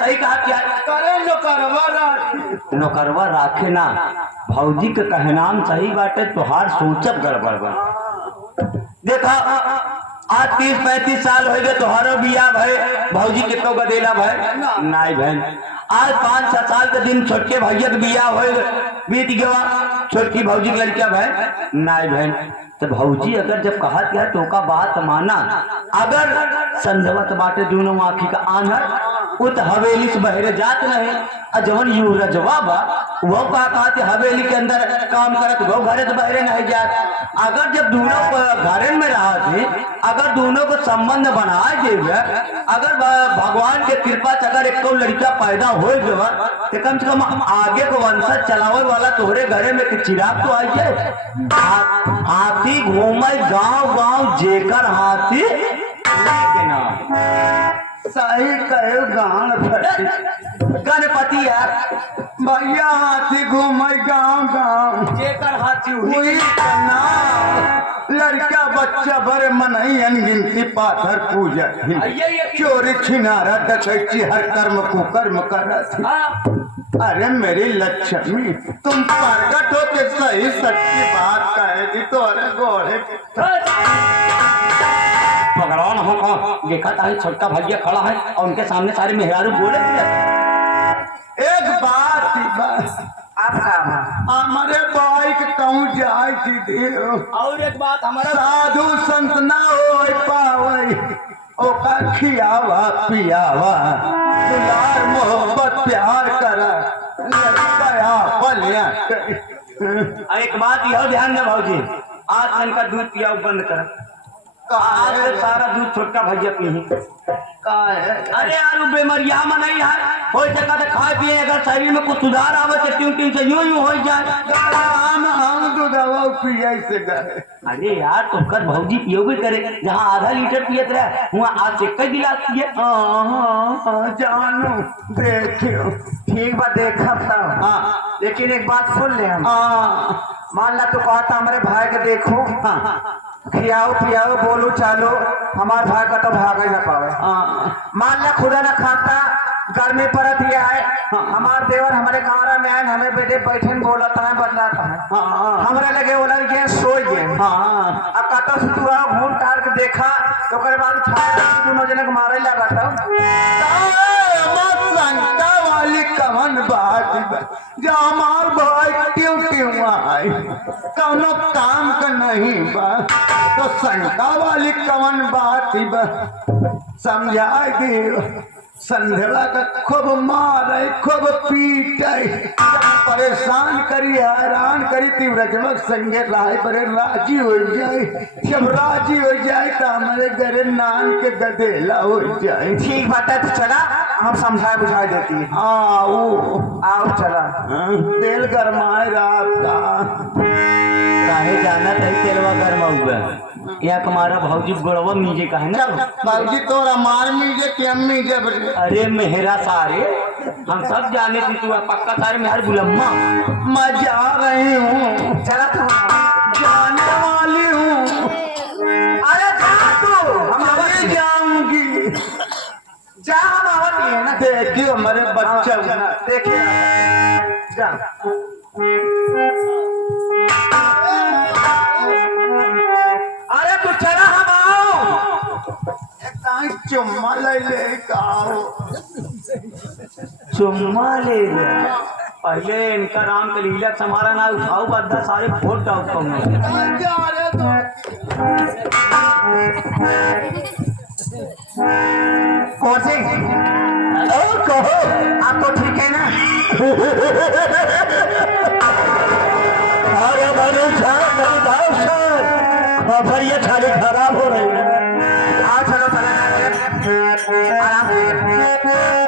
सही कहा क्या करे नौकरवा राखे ना भौजी के कहनाम सही बाटे तोहार सोचब गड़बड़ बा। देखा आज 30-35 साल हो गए तोहारो बिया भाई भौजी कितो गदेला भाई नहीं बहन आज 5-6 साल के दिन छोटके भैया के बिया हो बीत गया छोटकी भौजी के लड़किया भाई नहीं बहन तो भौजी अगर जब कहा गया तो का बात माना अगर संजवत बाटे दोनों आँखी का आंधर उत हवेली से बहरे जात नहीं और जवन युवराजवा बा वो का कहते हवेली के अंदर काम करत वो घरे से बहरे नहीं जात। अगर जब दोनों घरे में रहा थे अगर दोनों को संबंध बना देवे अगर भगवान के कृपा से अगर एक लड़का पैदा हो गया तो कम से कम आगे को वंशज चलावे वाला तोहरे घरे में चिराग तो आई जाए। हाथी घूमे गांव गांव जेकर हाथी के नाम सही कहे गणपति यार भैया हाथी घूमे गांव गांव जेकर हाथी हुई लड़का बच्चा बड़े मनई अनगिनती पाथर पूजा चोरी छिनारा डकैती हर कर्म कुकर्म कर। अरे मेरी लक्ष्मी तुम प्रकट हो के सही सच्ची बात कहेगी तो अरे घोड़े भगवान हो कौन देखा था छोटा भैया खड़ा है और उनके सामने सारे मेहरारू बोले एक बात ही बस हमारे बाइक कहूँ जाए थी और एक बात हमारा साधु संत ना हो पावे ओका खियावा पियावा दुलार मोहब्बत प्यार करा एक बात यह ध्यान दे भाजी आज इनका दूध पिया बंद कर आज सारा दूध छोटका भैया पी अरे यार बीमारिया में नहीं है हो सका तो खाए पिए अगर शरीर में कुछ सुधार आवे तो ट्यून से यूं यूं हो जाए हम तो दवा पिए से करे। अरे यार तो कर भौजी पियोगे करे जहाँ आधा लीटर पियत रहे वहाँ आज एक गिलास पिए जानू देखियो ठीक बात देखा था लेकिन एक बात सुन ले हम मान ला तो कहता हमारे भाई के देखो खियाओ पियाओ बोलो चालो हमारे भाई का तो भाग ही ना पावे। मान ला खुदा ना खाता गर्मी पड़त ही है हमारे देवर हमारे कमरा में आए हमें बेटे बैठे बोलता है बदलाता है हमारे लगे वो लग गए सो गए अब कतो से तू घूम टार के देखा तो करे बाद दोनों जने को मारे लगा था शंका वाली कवन बात जो हमार भाई क्यों क्यों आई कौनो काम का नहीं बा तो शंका वाली कवन बात ही बा समझा दे संध्या का खूब मारे खूब पीटे परेशान करी हैरान करी तीव्रजमक संगे राय बड़े राजी हो जाए जब राजी हो जाए तो हमारे घरे नान के गदेला हो जाए। ठीक बात है तो चला हम समझाए बुझाए देती है। आओ चला तेल गरमाए रात का काहे जाना था तेलवा गर्म हुआ यहाँ हमारा भौजी गोड़वा मीजे का है ना भौजी तोरा मार मीजे के अम्मी जब अरे मेहरा सारे हम सब जाने थी तू पक्का सारे मेहर बुलम्मा मैं जा रही हूँ चला तू जाने वाली हूँ अरे जा तू हम अभी जाऊंगी जा हम आवत है ना देखियो हमारे बच्चा देखिए जा अरे तू चला हम आओ चुम्मा ले आओ चुम्मा ले पहले इनका राम के लीला हमारा ना उठाओ बद्दा सारे फोट डाउट कहो आप तो ठीक है ना खबर ये थाली खराब हो रही है आओ चलो आराम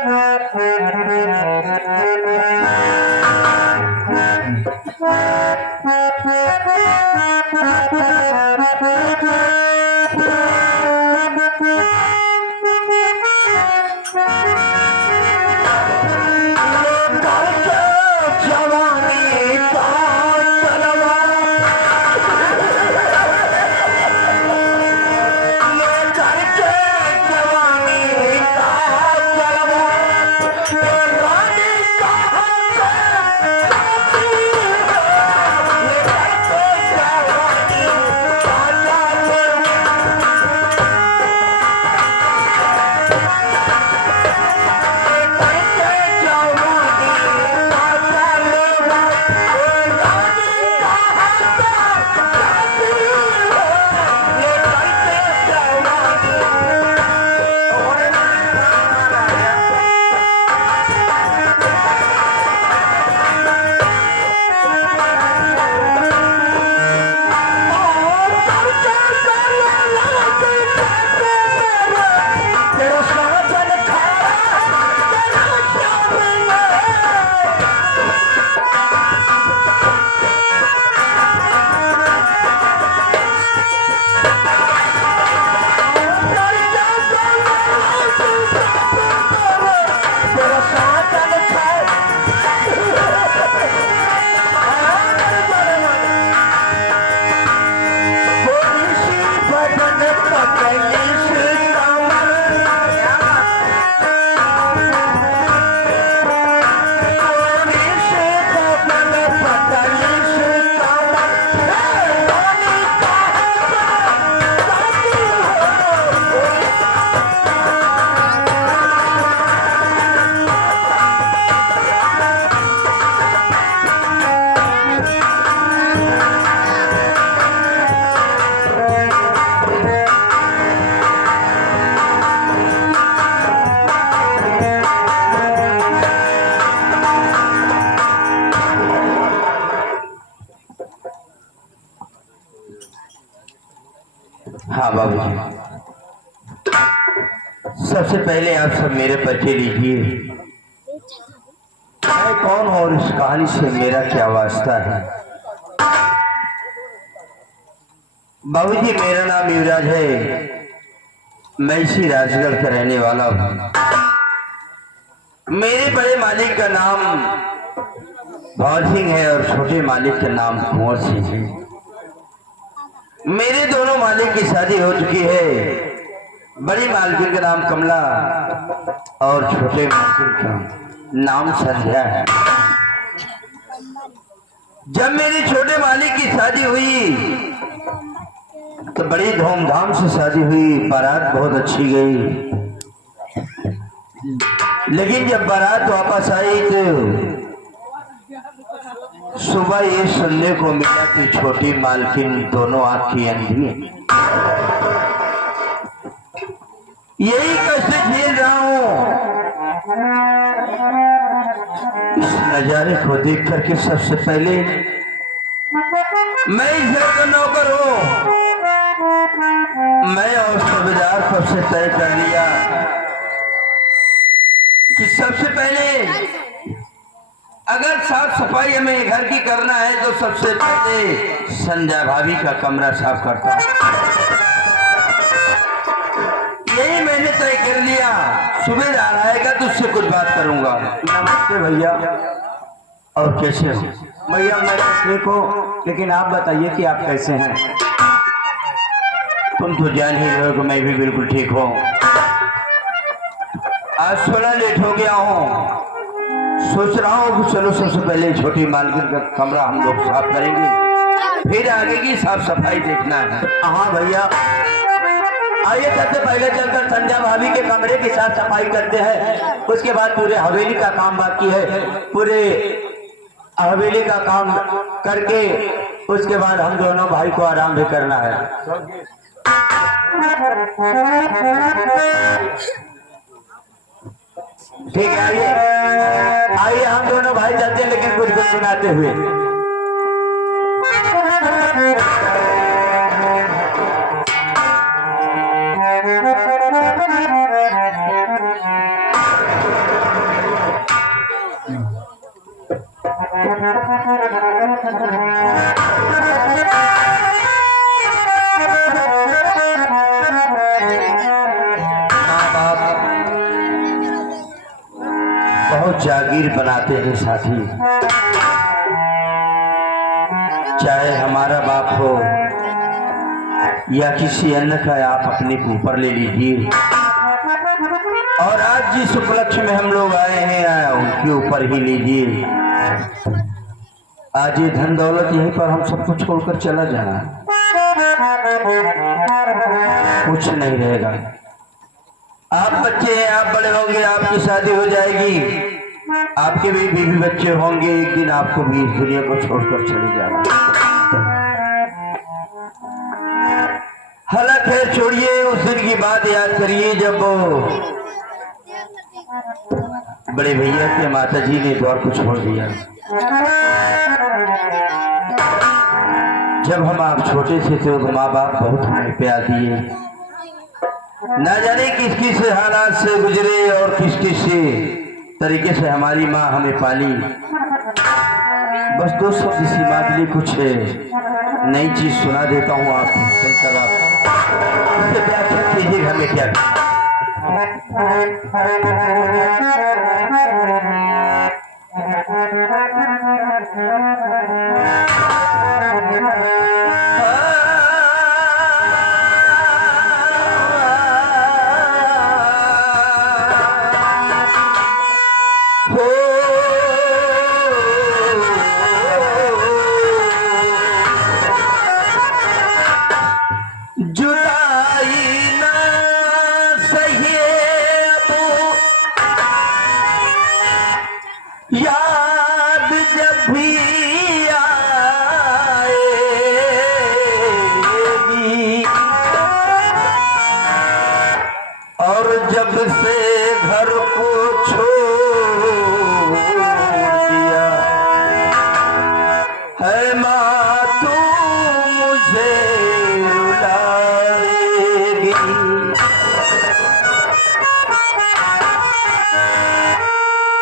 पहले आप सब मेरे परिचय लीजिए। मैं कौन हूँ और इस कहानी से मेरा क्या वास्ता है। बाबूजी, मेरा नाम युवराज है। मैं इसी राजगढ़ का रहने वाला हूँ। मेरे बड़े मालिक का नाम भौर सिंह है और छोटे मालिक का नाम कुंवर सिंह है। मेरे दोनों मालिक की शादी हो चुकी है। बड़ी मालकिन का नाम कमला और छोटे मालकिन का नाम संध्या है। जब मेरी छोटे मालिक की शादी हुई तो बड़ी धूमधाम से शादी हुई। बारात बहुत अच्छी गई, लेकिन जब बारात वापस आई तो सुबह ये सुनने को मिला कि छोटी मालकिन दोनों आंख की अंधी है। यही कष्ट झेल रहा हूं। इस नजारे को देख करके सबसे पहले मैं इस घर का नौकर हूं। मैं और सूबेदार को से तय कर लिया कि सबसे पहले अगर साफ सफाई हमें घर की करना है तो सबसे पहले संध्या भाभी का कमरा साफ करता हूं। यही मैंने तय कर लिया। सूबेदार आएगा तो उससे कुछ बात करूंगा। नमस्ते भैया। और कैसे हो? भैया मैं ठीक हूँ, लेकिन आप बताइए कि आप कैसे हैं। तुम तो जान ही रहे हो कि मैं भी बिल्कुल ठीक हूँ। आज थोड़ा लेट हो गया हूँ। सोच रहा हूँ कि चलो सबसे पहले छोटी मालकिन का कमरा हम लोग साफ करेंगे, फिर आगे की साफ सफाई देखना है। हाँ भैया, आइए सबसे पहले चलकर संध्या भाभी के कमरे की साफ सफाई करते हैं। उसके बाद पूरे हवेली का काम बाकी है। पूरे हवेली का काम करके उसके बाद हम दोनों भाई को आराम भी करना है। ठीक है, आइए आइए हम दोनों भाई चलते हैं, लेकिन कुछ कुछ सुनाते हुए। बहुत जागीर बनाते हैं साथी, चाहे हमारा बाप हो या किसी अन्य का, आप अपने को ऊपर ले लीजिए। और आज जिस उपलक्ष्य में हम लोग आए हैं उनके ऊपर ही लीजिए। आज ये धन दौलत यहीं पर हम सबको छोड़कर चला जाना, कुछ नहीं रहेगा। आप बच्चे हैं, आप बड़े होंगे, आपकी शादी हो जाएगी, आपके भी बीवी बच्चे होंगे। एक दिन आपको भी इस दुनिया को छोड़कर चले जाना। हालांकि खैर छोड़िए, उस दिन की बात याद करिए जब बड़े भैया के माता जी ने द्वार को छोड़ दिया। जब हम आप छोटे से थे तो माँ बाप बहुत हमें प्यार दिए। न जाने किस किस हालात से गुजरे और किस किस तरीके से हमारी माँ हमें पाली। बस दो शब्द इसी माँ के लिए कुछ नई चीज सुना देता हूँ, आप सुनकर आप इससे व्याख्या कीजिए हमें क्या। याद जब भी आएगी और जब से घर को छोड़ दिया है माँ, तू मुझे रुलाएगी।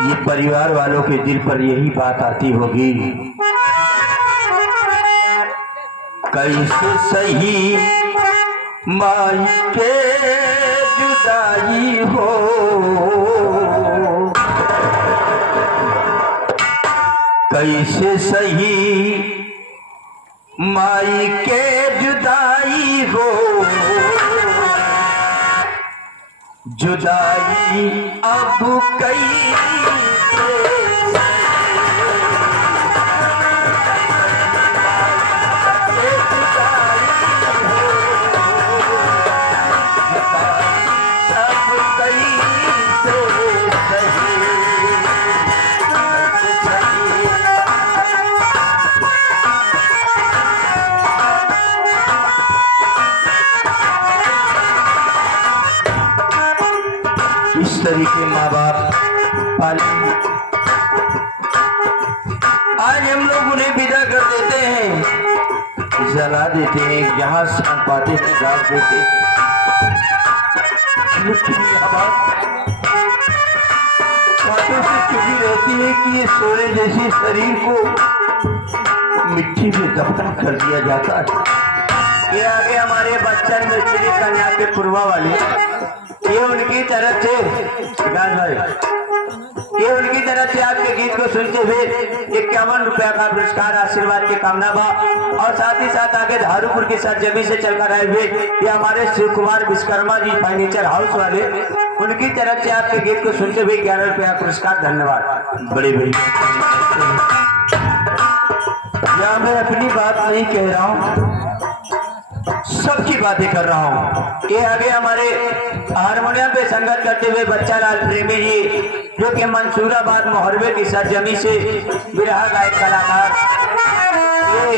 ये परिवार वालों के दिल पर यही बात आती होगी, कैसे सही माई के जुदाई हो, कैसे सही माई के जुदाई हो, जुदाई अब कई इस तरीके माँ बाप पाले। आज हम लोग उन्हें विदा कर देते हैं, जला देते हैं, जहाँ सांप पाते हैं गाड़ देते हैं। लेकिन यह बात बातों से छुपी रहती है कि ये सोने जैसे शरीर को मिट्टी में दफन कर दिया जाता है। ये आगे हमारे बच्चन मिस्त्री कन्या के पूर्वा वाले, ये उनकी तरफ से विकास भाई, ये उनकी तरफ से आपके गीत को सुनते हुए 51 रुपया का पुरस्कार आशीर्वाद की कामना बा। और साथ ही साथ आगे धारूपुर की सरजमी से चलकर आए हुए ये हमारे शिव कुमार विश्वकर्मा जी फर्नीचर हाउस वाले, उनकी तरफ से आपके गीत को सुनते हुए 11 रुपया पुरस्कार। धन्यवाद बड़े भाई। या मैं अपनी बात नहीं कह रहा हूँ, सबकी बातें कर रहा हूँ। ये आगे हमारे हारमोनियम पे संगत करते हुए बच्चा लाल प्रेमी जी, जो कि मंसूराबाद मोहरबे की सरजमी से बिरहा गायक कलाकार, ये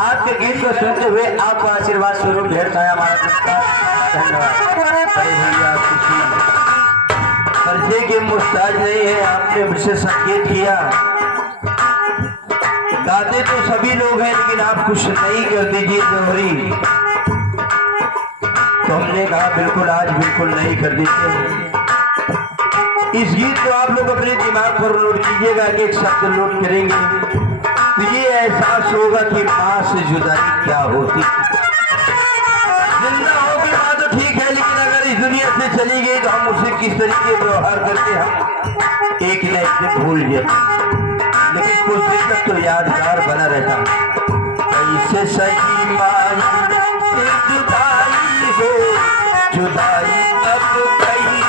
आपके गीत को सुनते हुए आपको आशीर्वाद स्वरूप ढेर सारा हमारा पुरस्कार। धन्यवाद बड़े भैया। कर्जे के मुस्ताज नहीं है, आपने मुझसे संकेत किया। गाते तो सभी लोग हैं लेकिन आप कुछ नहीं कर दीजिए दोहरी, तो हमने कहा बिल्कुल आज बिल्कुल नहीं कर दीजिए। इस गीत को आप लोग अपने दिमाग पर नोट कीजिएगा, एक शब्द नोट करेंगे तो ये एहसास होगा कि माँ से जुदाई क्या होती। जिंदा होगी माँ तो ठीक है, लेकिन अगर इस दुनिया से चली गई तो हम उसे किस तरीके व्यवहार करते हम एक न एक दिन भूल जाए, लेकिन कुछ दिन तक तो यादगार बना रहता। कैसे सही माई से जुदाई हो, जुदाई अब कहीं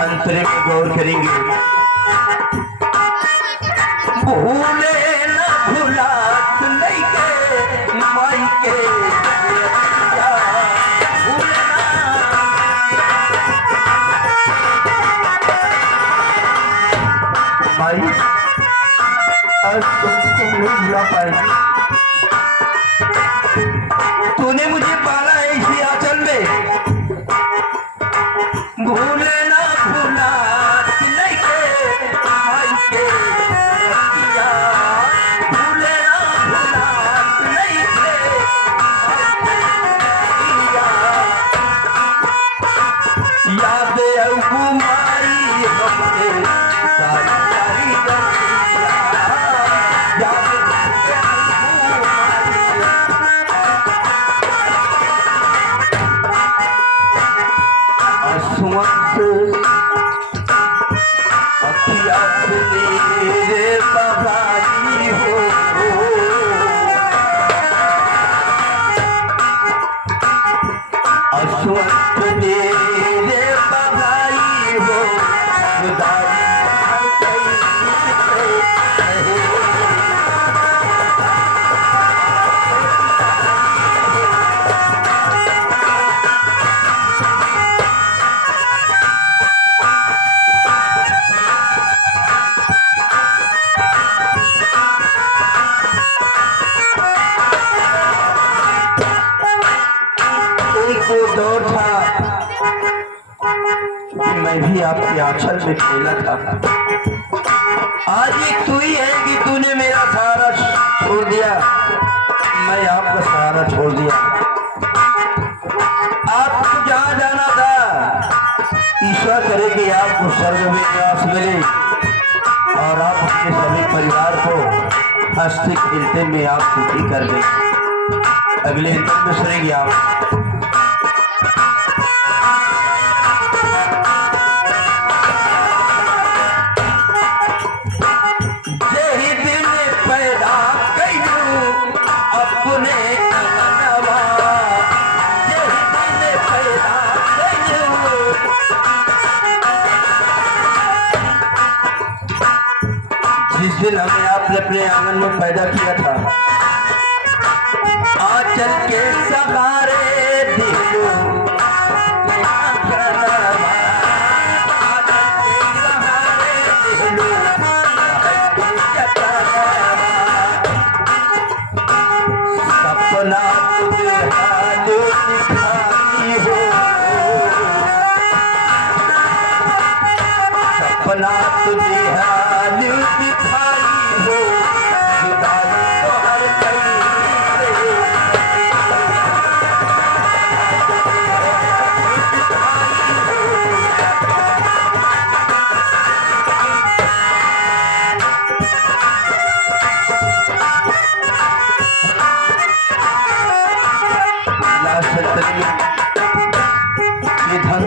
अंतरे में गौर करेंगे। भूले न भुलात नहीं के माई के, माई आज तुमको नहीं भुला पाएगी। तूने मुझे पाला है इसी आंचल में, भूले ना भुलात नहीं के माई के, भूले ना भुलात नहीं के याद औ माई हमसे सारी सारी याद आसुअंत अखिया से मेरे बहाई हो, आसुअंत मेरे बहाई हो, जुदाई दौर था कि मैं भी आपके आंचल में खेला था। आज एक तू ही है कि तूने स्वर्ग में निवास मिले और आप अपने सभी परिवार को हंसते खेलते में आप सुखी कर दें। अगले हिंदू में सुनेंगे आप। यही दिन पैदा कइलू अपने कमनवा, यही दिन पैदा कइलू। जिस दिन हमें आपने अपने आंगन में पैदा किया था, आंचल के सहारे दिलो सपना तुझे हाल दिखाई हो, सपना तुझे हाल दिखाई हो, जुदाई तो हर कहीं से ये धन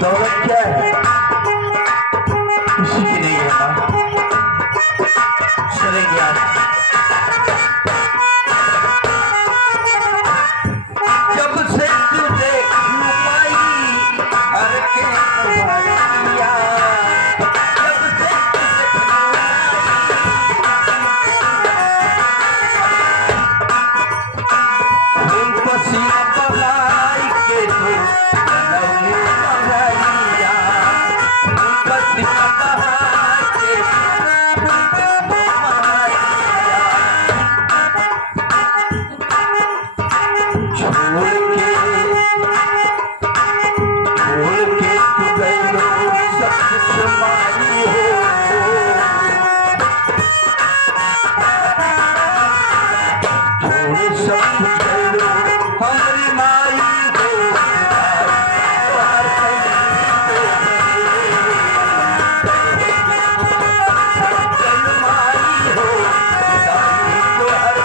दौलत क्या है, किसी की नहीं है। सुनेंगे आप। जब से तुझे घुमाई हर के तुम्हारिया, जब से तुझे पसीना बहाई के तू लौली बहाइया, पसीना बहाई के तू बहाइया। छोड़ के तू गई सब कुछ मारी हो, छोड़ सब कुछ गई हमारी माई हो, तो हर कहीं चल माई हो, तो हर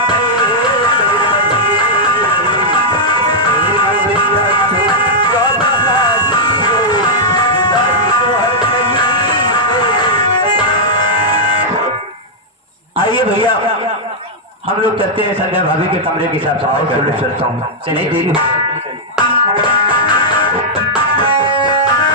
आइए भैया हम लोग चलते हैं संजय भाभी के कमरे के हिसाब से। और चलता हूँ नहीं देरी